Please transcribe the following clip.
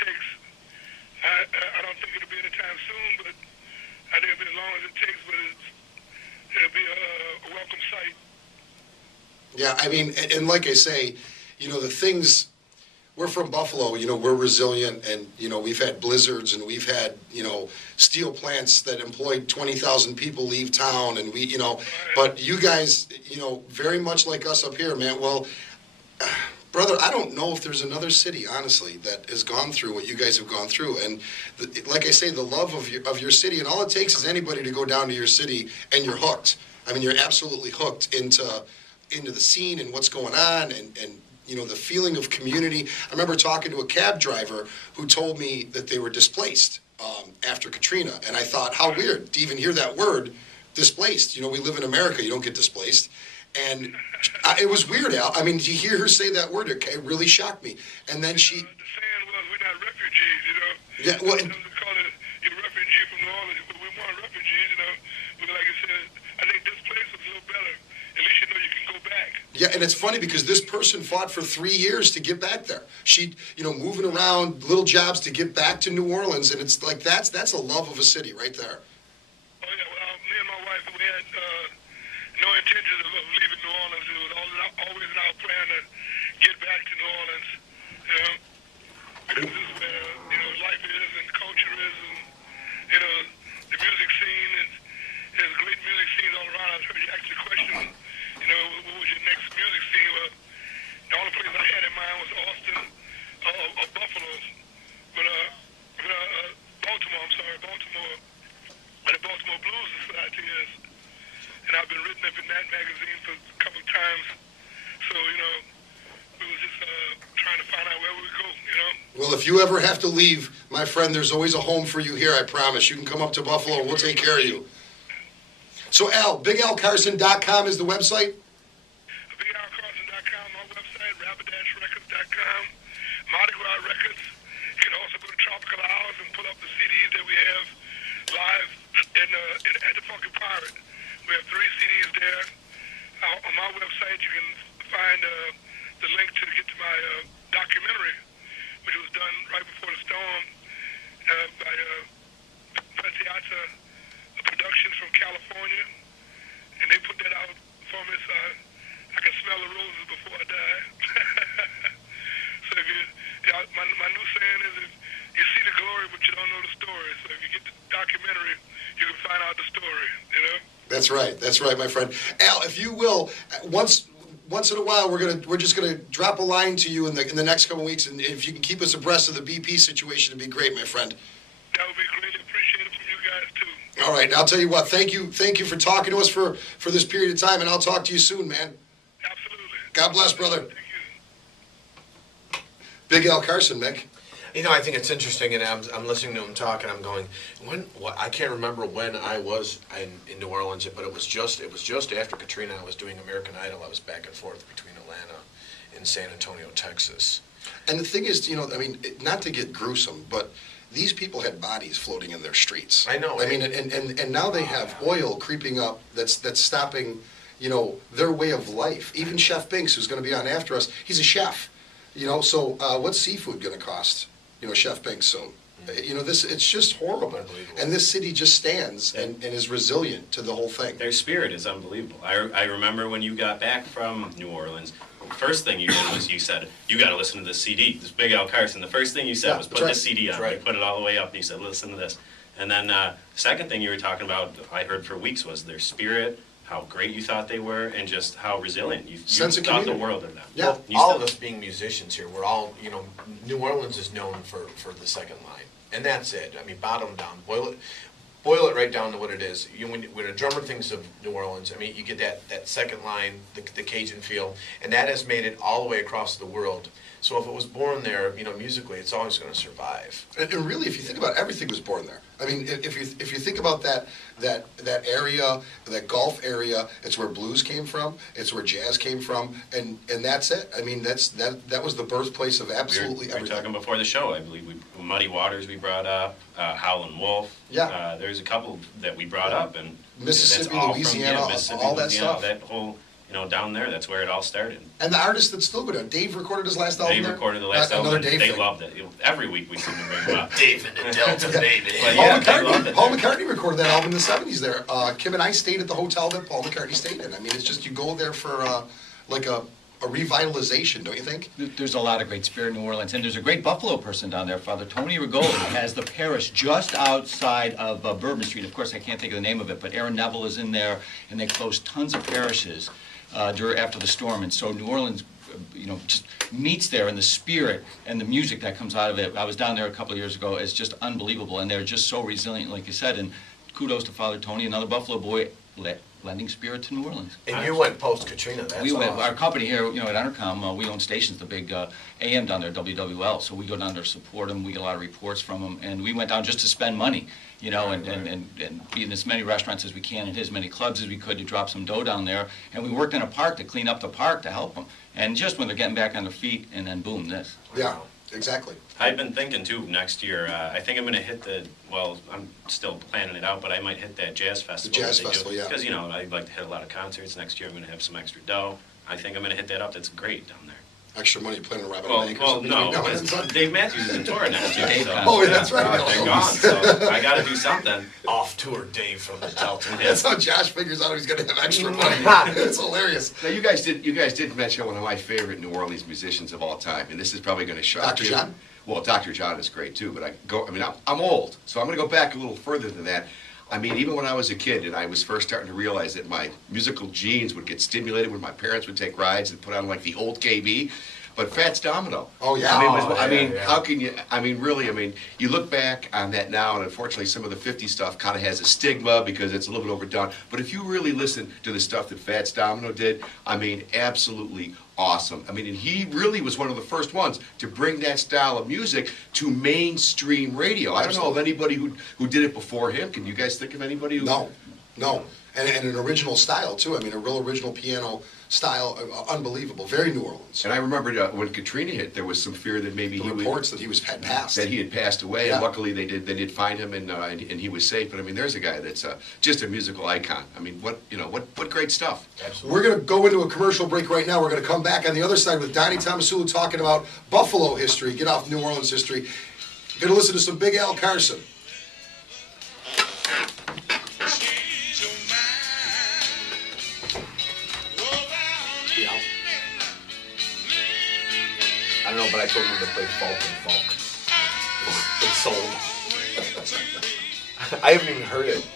takes. I don't think it'll be anytime soon, but I think it'll be as long as it takes, but it'll be a welcome sight. Yeah, I mean, and like I say, you know, the things, we're from Buffalo, you know, we're resilient, and, you know, we've had blizzards, and we've had, you know, steel plants that employed 20,000 people leave town, and we, you know, but you guys, you know, very much like us up here, man, well, brother, I don't know if there's another city, honestly, that has gone through what you guys have gone through. And like I say, the love of your city, and all it takes is anybody to go down to your city, and you're hooked. I mean, you're absolutely hooked into the scene and what's going on, and you know, the feeling of community. I remember talking to a cab driver who told me that they were displaced after Katrina, and I thought, how weird to even hear that word, displaced. You know, we live in America, you don't get displaced. And it was weird, Al. I mean, to hear her say that word, it really shocked me. And then she... The saying was, we're not refugees, you know. Yeah, well... They call it, you're a refugee from New Orleans, but we weren't refugees, you know. But like I said, I think this place was a little better. At least you know you can go back. Yeah, and it's funny because this person fought for 3 years to get back there. She, you know, moving around, little jobs to get back to New Orleans, and it's like, that's a love of a city right there. Oh, yeah, well, me and my wife, we had... no intentions of leaving New Orleans. It was always in our plan to get back to New Orleans, you know, because this is where, you know, life is and culture is, and, you know, the music scene is, there's great music scenes all around. I heard you ask the question, you know, what was your next music scene? Well, the only place I had in mind was Austin or Buffalo, but Baltimore, Baltimore, where the Baltimore Blues Society is. And I've been written up in that magazine for a couple of times. So, you know, we were just trying to find out where we would go, you know. Well, if you ever have to leave, my friend, there's always a home for you here, I promise. You can come up to Buffalo and we'll take care of you. So, Al, BigAlCarson.com is the website? BigAlCarson.com, my website, Rapid-Records.com, Mardi Gras Records. You can also go to Tropical Hours and pull up the CDs that we have live at the Funky Pirate. We have 3 CDs there. On my website, you can find the link to get to my documentary, which was done right before the storm by Patiata Productions from California. And they put that out for me so I can smell the roses before I die. So if you, my new saying is, if you see the glory, but you don't know the story. So if you get the documentary, you can find out the story, you know? That's right, my friend. Al, if you will, once in a while, we're just gonna drop a line to you in the next couple of weeks, and if you can keep us abreast of the BP situation, it'd be great, my friend. That would be greatly appreciated from you guys too. All right, I'll tell you what. Thank you for talking to us for this period of time, and I'll talk to you soon, man. Absolutely. God bless, brother. Thank you. Big Al Carson, Mick. You know, I think it's interesting, and I'm listening to him talk, and I'm going, I can't remember when I was in New Orleans, but it was just after Katrina. I was doing American Idol. I was back and forth between Atlanta and San Antonio, Texas. And the thing is, you know, I mean, not to get gruesome, but these people had bodies floating in their streets. I know. I mean, and now they have oil creeping up that's stopping, you know, their way of life. Even Chef Binks, who's going to be on after us, he's a chef. You know, so what's seafood going to cost? You know, Chef Binks soon. You know, it's just horrible. And this city just stands and is resilient to the whole thing. Their spirit is unbelievable. I remember when you got back from New Orleans, the first thing you did was you said, you got to listen to this CD, this Big Al Carson. The first thing you said was put this CD on. Right. You put it all the way up and you said, listen to this. And then the second thing you were talking about, I heard for weeks, was their spirit, how great you thought they were, and just how resilient you Sense of thought the community. world of them. Yeah. Well, all of us being musicians here, we're all, you know, New Orleans is known for the second line, and that's it. I mean, bottom down, boil it right down to what it is. You know, when a drummer thinks of New Orleans, I mean, you get that second line, the Cajun feel, and that has made it all the way across the world. So if it was born there, you know, musically, it's always going to survive. And really, if you think about it, everything was born there. I mean, if you think about that area, that Gulf area, it's where blues came from, it's where jazz came from, and that's it. I mean, that was the birthplace of absolutely We were everything. talking before the show, I believe. Muddy Waters we brought up, Howlin' Wolf. Yeah. There's a couple that we brought up, and Mississippi, that's all Louisiana, from, Mississippi, all that Louisiana, stuff. That whole down there, that's where it all started. And the artists that still go down, Dave recorded his last album They there? recorded the last album, Another and Dave they thing. loved it. Every week we seem to bring it up. Dave and the Delta, baby. But Paul yeah, they loved McCartney. it Paul there. McCartney recorded that album in the '70s there. Kim and I stayed at the hotel that Paul McCartney stayed in. I mean, it's just you go there for like a revitalization, don't you think? There's a lot of great spirit in New Orleans, and there's a great Buffalo person down there, Father Tony Rigoli, has the parish just outside of Bourbon Street. Of course, I can't think of the name of it, but Aaron Neville is in there, and they closed tons of parishes after the storm, and so New Orleans, just meets there, and the spirit and the music that comes out of it. I was down there a couple of years ago. It's just unbelievable, and they're just so resilient, like you said. And kudos to Father Tony, another Buffalo boy, lending spirit to New Orleans. And you went post-Katrina, that's We went, awesome. our company here, at Entercom, we own stations, the big AM down there, WWL, so we go down there to support them, we get a lot of reports from them, and we went down just to spend money, and be in as many restaurants as we can, and hit as many clubs as we could to drop some dough down there, and we worked in a park to clean up the park to help them, and just when they're getting back on their feet, and then boom, this. Yeah, exactly. I've been thinking too, next year, I think I'm gonna hit I'm still planning it out, but I might hit that jazz festival. jazz that they do. festival, yeah. Because, I'd like to hit a lot of concerts next year. I'm gonna have some extra dough. I think I'm gonna hit that up. That's great down there. Extra money planning to rob a bank or Well, something. no, it's not- Dave Matthews is in tour next year. Dave so, comes. Oh, yeah, that's right. They're gone, so I gotta do something. Off-tour Dave from the Delta. That's how Josh figures out he's going to have extra money. It's hilarious. Now, you guys did mention one of my favorite New Orleans musicians of all time, and this is probably going to shock Dr. you. John? Well, Dr. John is great too, but I'm old, so I'm going to go back a little further than that. I mean, even when I was a kid and I was first starting to realize that my musical genes would get stimulated when my parents would take rides and put on like the old KB. But Fats Domino. Oh, yeah. I mean, yeah. how can you? I mean, really. I mean, you look back on that now, and unfortunately, some of the '50s stuff kind of has a stigma because it's a little bit overdone. But if you really listen to the stuff that Fats Domino did, I mean, absolutely awesome. I mean, and he really was one of the first ones to bring that style of music to mainstream radio. I don't know of anybody who did it before him. Can you guys think of anybody who? No. And an original style, too. I mean, a real original piano style, unbelievable. Very New Orleans. And I remember when Katrina hit, there was some fear that maybe The reports that he had passed. that he had passed away, Yeah. and luckily they did find him, and he was safe. But I mean, there's a guy that's just a musical icon. I mean, what great stuff. Absolutely. We're going to go into a commercial break right now. We're going to come back on the other side with Donnie Tomasulu talking about Buffalo history, get off New Orleans history. We're going to listen to some Big Al Carson. I don't know, but I told him to play folk and folk. It's sold. I haven't even heard it.